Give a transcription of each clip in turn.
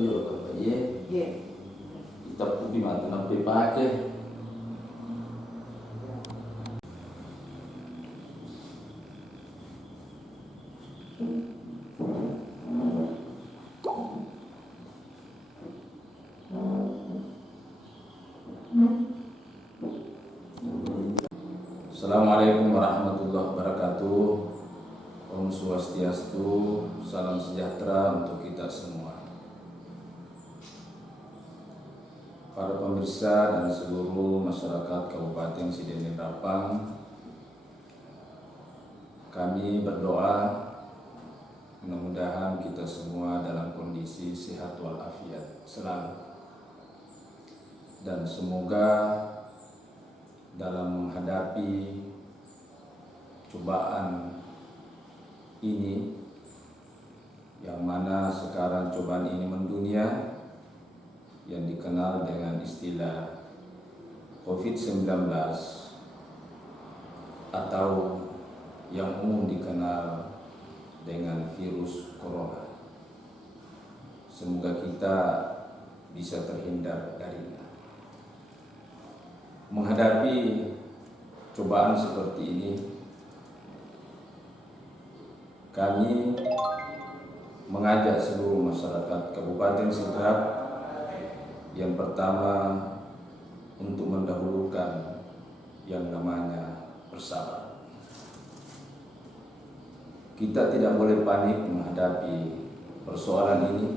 juga Bapak ye. Kita pun di mata nampi pakai. Assalamualaikum warahmatullahi wabarakatuh. Om Swastiastu, salam sejahtera untuk kita semua. Para pemirsa dan seluruh masyarakat Kabupaten Sidin Rapang, kami berdoa mudah-mudahan kita semua dalam kondisi sehat walafiat selalu, dan semoga dalam menghadapi cobaan ini, yang mana sekarang cobaan ini mendunia, yang dikenal dengan istilah COVID-19 atau yang umum dikenal dengan virus corona. Semoga kita bisa terhindar darinya. Menghadapi cobaan seperti ini, kami mengajak seluruh masyarakat Kabupaten Sidrap yang pertama untuk mendahulukan yang namanya bersabar. Kita tidak boleh panik menghadapi persoalan ini.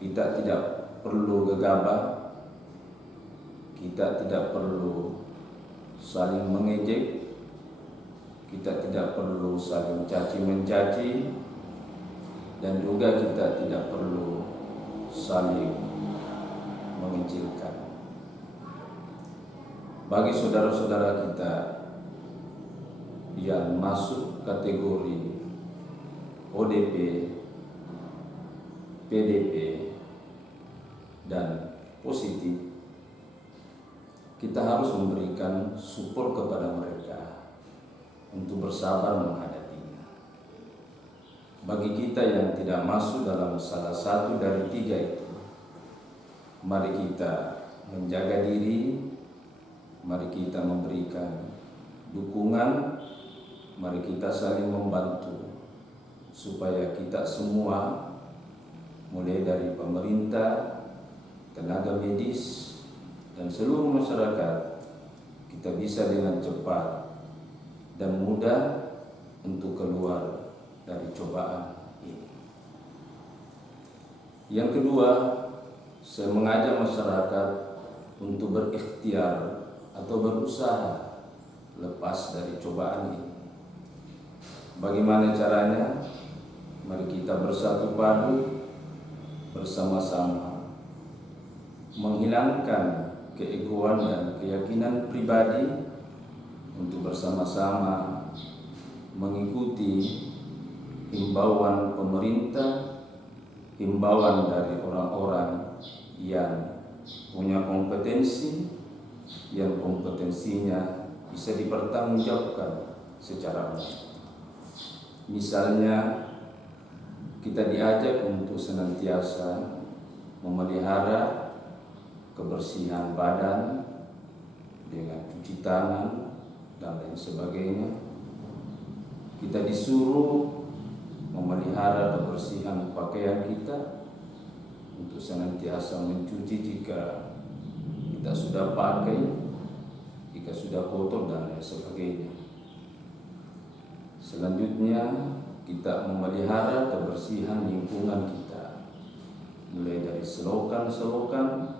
Kita tidak perlu gegabah. Kita tidak perlu saling mengejek, kita tidak perlu saling caci mencaci, dan juga kita tidak perlu saling mengecilkan. Bagi saudara-saudara kita yang masuk kategori ODP, PDP, dan positif, kita harus memberikan support kepada mereka untuk bersabar menghadapinya. Bagi kita yang tidak masuk dalam salah satu dari tiga itu, mari kita menjaga diri, mari kita memberikan dukungan, mari kita saling membantu supaya kita semua, mulai dari pemerintah, tenaga medis, dan seluruh masyarakat, kita bisa dengan cepat dan mudah untuk keluar dari cobaan ini. Yang kedua, saya mengajak masyarakat untuk berikhtiar atau berusaha lepas dari cobaan ini. Bagaimana caranya? Mari kita bersatu padu bersama-sama menghilangkan keegoan dan keyakinan pribadi untuk bersama-sama mengikuti himbauan pemerintah, himbauan dari orang-orang yang punya kompetensi, yang kompetensinya bisa dipertanggungjawabkan secara umum. Misalnya, kita diajak untuk senantiasa memelihara kebersihan badan dengan cuci tangan dan lain sebagainya. Kita disuruh memelihara kebersihan pakaian kita untuk senantiasa mencuci jika kita sudah pakai, jika sudah kotor dan lain sebagainya. Selanjutnya, kita memelihara kebersihan lingkungan kita, mulai dari selokan-selokan,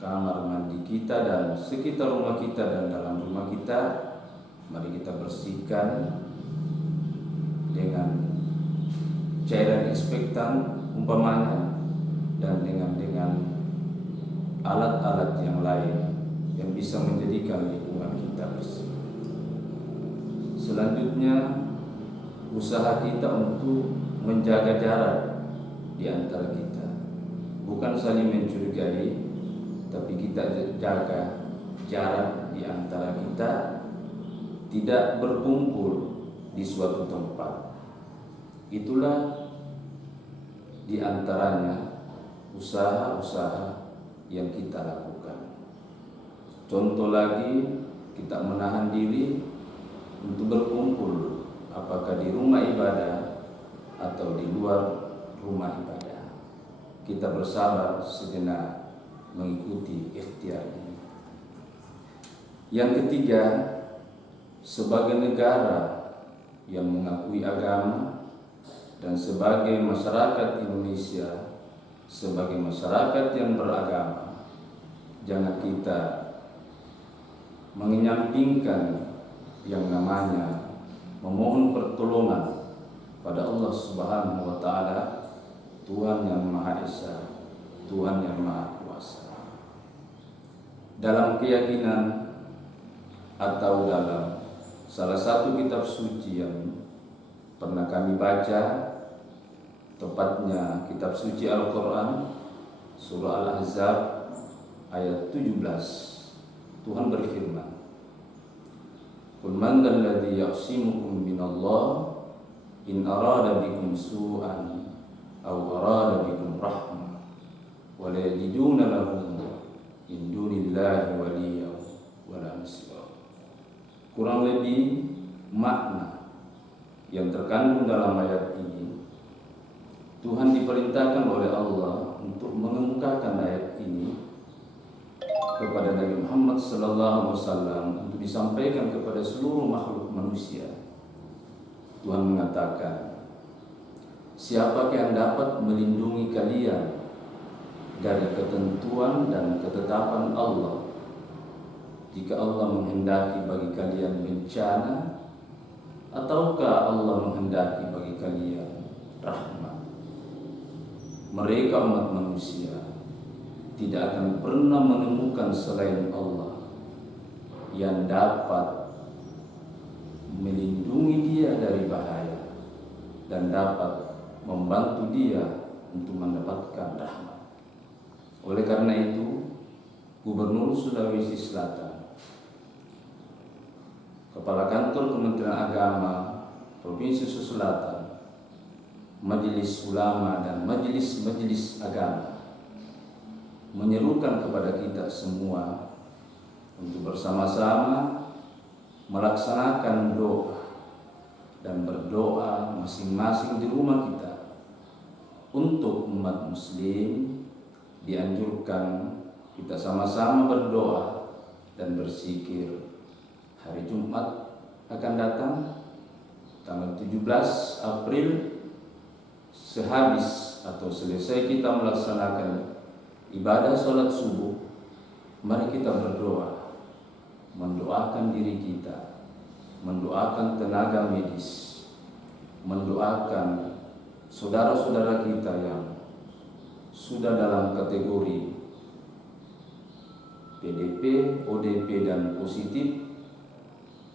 kamar mandi kita dan sekitar rumah kita dan dalam rumah kita. Mari kita bersihkan dengan cairan disinfektan umpamanya, dan dengan alat-alat yang lain yang bisa menjadikan lingkungan kita bersih. Selanjutnya, usaha kita untuk menjaga jarak di antara kita, bukan saling mencurigai, tapi kita jaga jarak di antara kita, tidak berkumpul di suatu tempat. Itulah di antaranya usaha-usaha yang kita lakukan. Contoh lagi, kita menahan diri untuk berkumpul, apakah di rumah ibadah atau di luar rumah ibadah. Kita bersabar sejenak mengikuti ikhtiar ini. Yang ketiga, sebagai negara yang mengakui agama dan sebagai masyarakat Indonesia, sebagai masyarakat yang beragama, jangan kita mengenyampingkan yang namanya memohon pertolongan pada Allah Subhanahu wa Ta'ala, Tuhan yang Maha Esa, Tuhan yang Maha Kuasa. Dalam keyakinan atau dalam salah satu kitab suci yang pernah kami baca, tepatnya kitab suci Al-Quran, surah Al-Ahzab ayat 17, Tuhan berfirman, "Qul man dzalladzi ya'simukum minallah in arada bikum su'an aw arada bikum rahmah wa la yajiduna lahum min dunillahi waliyyan wa la nasira." Kurang lebih makna yang terkandung dalam ayat ini, Tuhan diperintahkan oleh Allah untuk mengemukakan ayat ini kepada Nabi Muhammad SAW untuk disampaikan kepada seluruh makhluk manusia. Tuhan mengatakan, siapakah yang dapat melindungi kalian dari ketentuan dan ketetapan Allah jika Allah menghendaki bagi kalian bencana, ataukah Allah menghendaki bagi kalian rahmat? Mereka umat manusia tidak akan pernah menemukan selain Allah yang dapat melindungi dia dari bahaya dan dapat membantu dia untuk mendapatkan rahmat. Oleh karena itu, Gubernur Sulawesi Selatan, Kepala Kantor Kementerian Agama Provinsi Sulawesi Selatan, Majelis Ulama dan Majelis Agama menyerukan kepada kita semua untuk bersama-sama melaksanakan doa dan berdoa masing-masing di rumah kita. Untuk umat muslim dianjurkan kita sama-sama berdoa dan berzikir. Hari Jumat akan datang tanggal 17 April, sehabis atau selesai kita melaksanakan ibadah sholat subuh, mari kita berdoa, mendoakan diri kita, mendoakan tenaga medis, mendoakan saudara-saudara kita yang sudah dalam kategori PDP, ODP dan positif,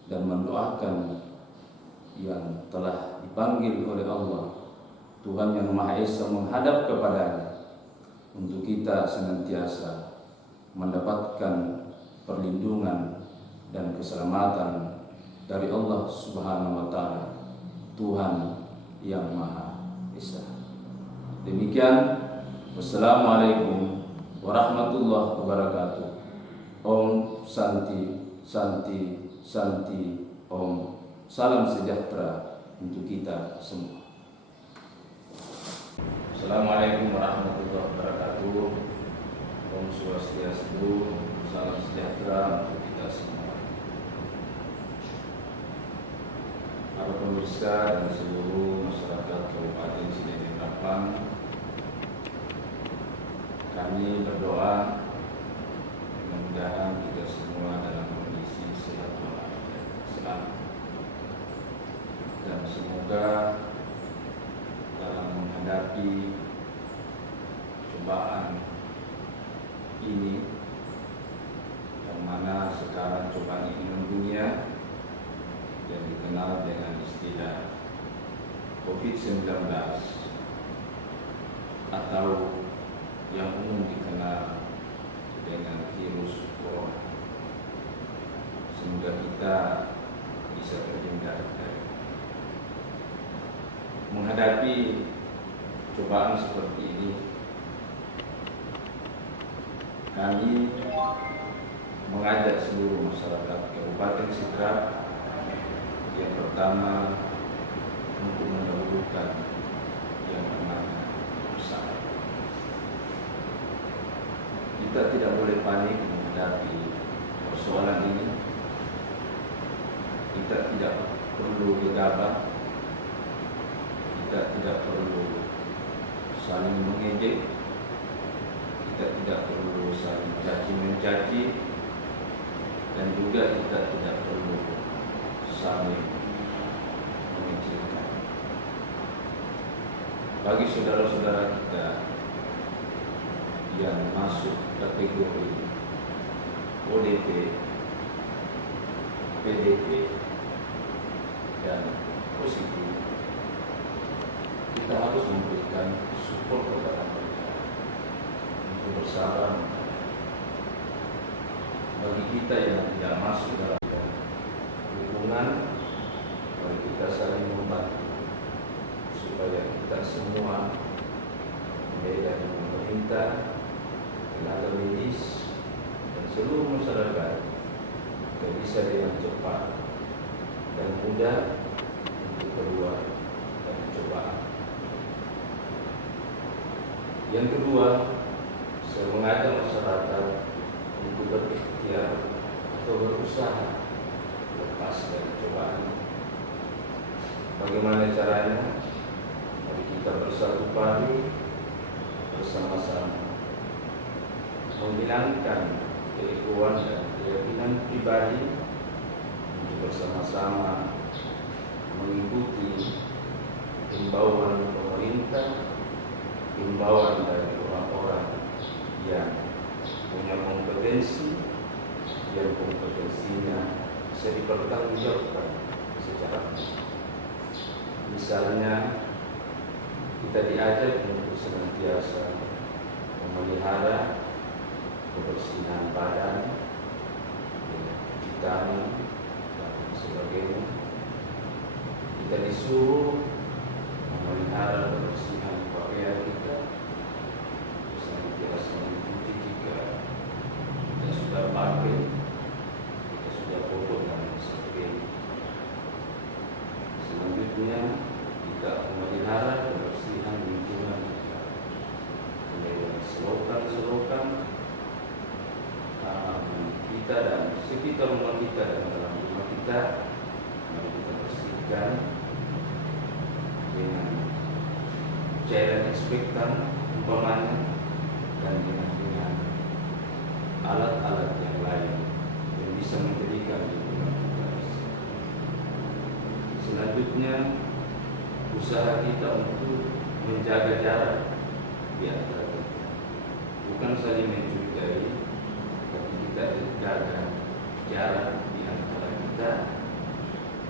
dan mendoakan yang telah dipanggil oleh Allah, Tuhan yang Maha Esa, menghadap kepadanya untuk kita senantiasa mendapatkan perlindungan dan keselamatan dari Allah Subhanahu wa Ta'ala, Tuhan yang Maha Esa. Demikian, wassalamualaikum warahmatullahi wabarakatuh. Om Santi Santi Santi Om. Salam sejahtera untuk kita semua. Assalamualaikum warahmatullahi wabarakatuh. Om Swastiastu. Salam sejahtera untuk kita semua. Para pemirsa dan seluruh masyarakat Kabupaten Ciledug Rapang, kami berdoa mudah-mudahan kita semua dalam kondisi sehat walafiat selalu, dan semoga dalam menghadapi cobaan ini, yang mana sekarang cobaan ini mendunia yang dikenal dengan istilah COVID-19 atau yang umum dikenal dengan virus corona. Semoga kita bisa terhindar dari menghadapi cobaan seperti ini, kami mengajak seluruh masyarakat Kabupaten Sidrap yang pertama untuk mendahulukan yang namanya usaha. Kita tidak boleh panik menghadapi persoalan ini. Kita tidak perlu gegabah. Kita tidak perlu saling mengejek. Kita tidak perlu saling caci-mencaci. Dan juga kita tidak perlu saling mengecilkan. Bagi saudara-saudara kita yang masuk kategori ODP, PDP, dan positif, kita harus memberikan support kepada mereka untuk bersabar. Bagi kita yang tidak masuk dalam hubungan, mari kita saling membantu supaya kita semua, mulai dari pemerintah, tenaga medis, dan seluruh masyarakat, bisa dengan cepat dan mudah untuk keluar dari cobaan. Yang kedua, saya mengajak masyarakat untuk berikhtiar atau berusaha lepas dari cobaan. Bagaimana caranya? Mari kita bersatu padu bersama-sama menghilangkan keegoan dan keyakinan pribadi untuk bersama-sama mengikuti himbauan pemerintah, himbauan dari orang-orang yang punya kompetensi, yang kompetensinya bisa dipertanggungjawabkan secara misalnya kita diajak untuk senantiasa memelihara kebersihan badan, cuci tangan, dan sebagainya. Kita disuruh memelihara kebersihan pakaian kita, senantiasa mencuci jika kita sudah pakai, kita sudah kotor dan sebagainya. Selanjutnya kita memelihara kebersihan lingkungan kita, mulai dari selokan-selokan kita dan sekitar rumah kita dan dalam rumah kita, mari kita bersihkan dengan cairan ekspektan umpamanya dan dengan alat-alat yang lain yang bisa menjadikan lingkungan kita bersih. Selanjutnya, usaha kita untuk menjaga jarak di antara kita, bukan saja mencurigai, tapi kita jaga jarak di antara kita,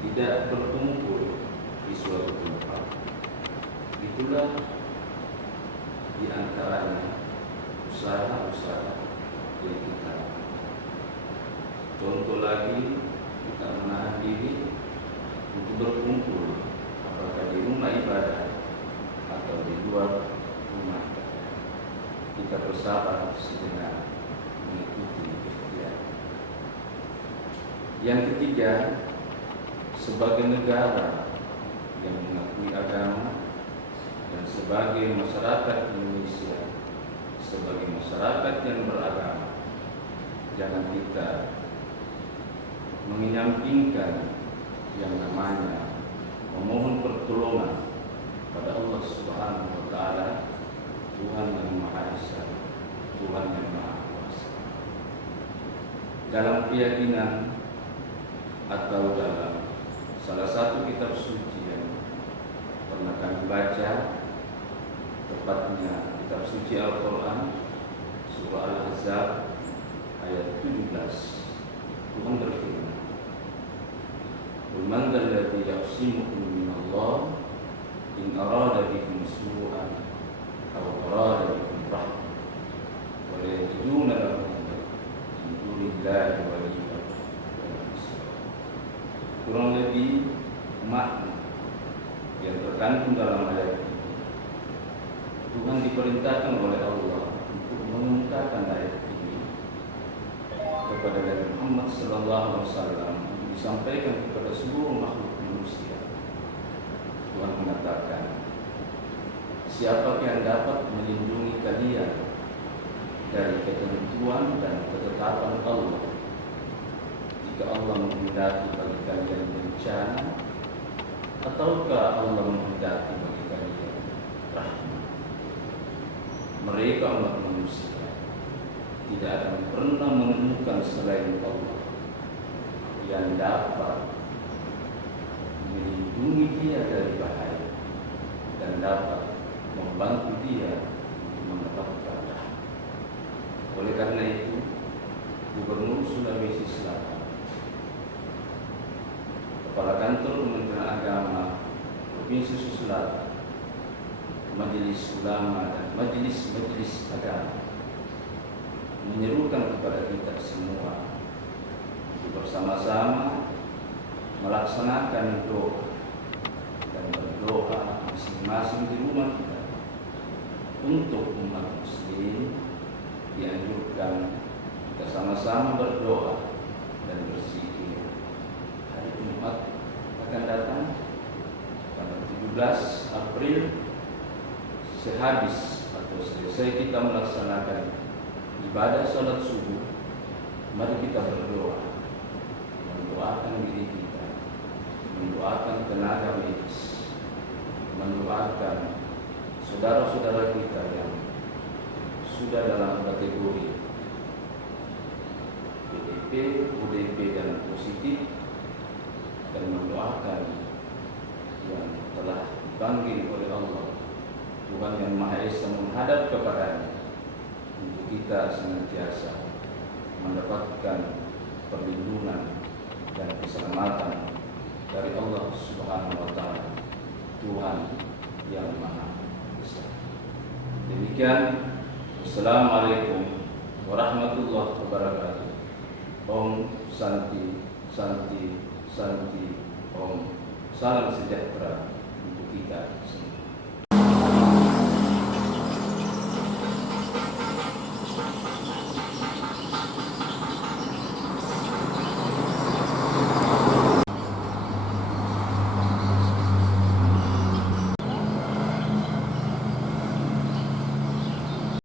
tidak berkumpul di suatu tempat. Itulah di antaranya usaha-usaha yang kita. Contoh lagi, kita menahan diri untuk berkumpul, apakah di rumah ibadah atau di luar rumah. Kita bersabar sejenak mengikuti ikhtiar. Yang ketiga, sebagai negara yang mengakui agama dan sebagai masyarakat Indonesia, sebagai masyarakat yang beragama, jangan kita menyampingkan yang namanya memohon pertolongan pada Allah Subhanahu wa Ta'ala, Tuhan yang Maha Esa, Tuhan yang Maha Kuasa. Dalam keyakinan atau dalam salah satu kitab suci yang pernah kami baca, tepatnya kitab suci Al-Quran, surah Al-Ahzab ayat 17, Tuhan berfirman, "Man dzalladzi ya'simukum minallah in arada bikum su'an aw arada bikum rahmah wa la yajiduna lahu min dunillahi waliyyan." Kurang lebih makna yang terkandung dalam ayat ini, diperintahkan oleh Allah untuk mengemukakan ayat ini kepada Nabi Muhammad SAW untuk disampaikan kepada seluruh makhluk manusia. Tuhan mengatakan, siapakah yang dapat melindungi kalian dari ketentuan dan ketetapan Allah jika Allah menghendaki bagi kalian bencana, ataukah Allah menghendaki bagi kalian rahmat? Mereka umat manusia tidak akan pernah menemukan selain Allah yang dapat melindungi dia dari bahaya dan dapat membantu dia untuk mendapatkan rahmat. Oleh karena itu, Gubernur Sulawesi Selatan, Kepala Kantor Kementerian Agama Provinsi Sulawesi Selatan, Majelis Ulama dan Majelis Agama menyerukan kepada kita semua untuk bersama-sama melaksanakan doa dan berdoa masing-masing di rumah kita. Untuk umat muslim dianjurkan kita sama-sama berdoa dan berzikir. Hari Jumat akan datang pada 17 April, sehabis atau selesai kita melaksanakan ibadah salat subuh, mari kita berdoa, mendoakan diri kita, mendoakan tenaga medis, mendoakan saudara-saudara kita yang sudah dalam kategori PDP, ODP dan positif, dan mendoakan yang telah dipanggil oleh Allah, Tuhan yang Maha Esa, menghadap kepadanya untuk kita senantiasa mendapatkan perlindungan dan keselamatan dari Allah Subhanahu wa Ta'ala, Tuhan yang Maha Esa. Demikian, Assalamualaikum warahmatullahi wabarakatuh. Om Santi, Santi, Santi, Om. Salam sejahtera untuk kita semua.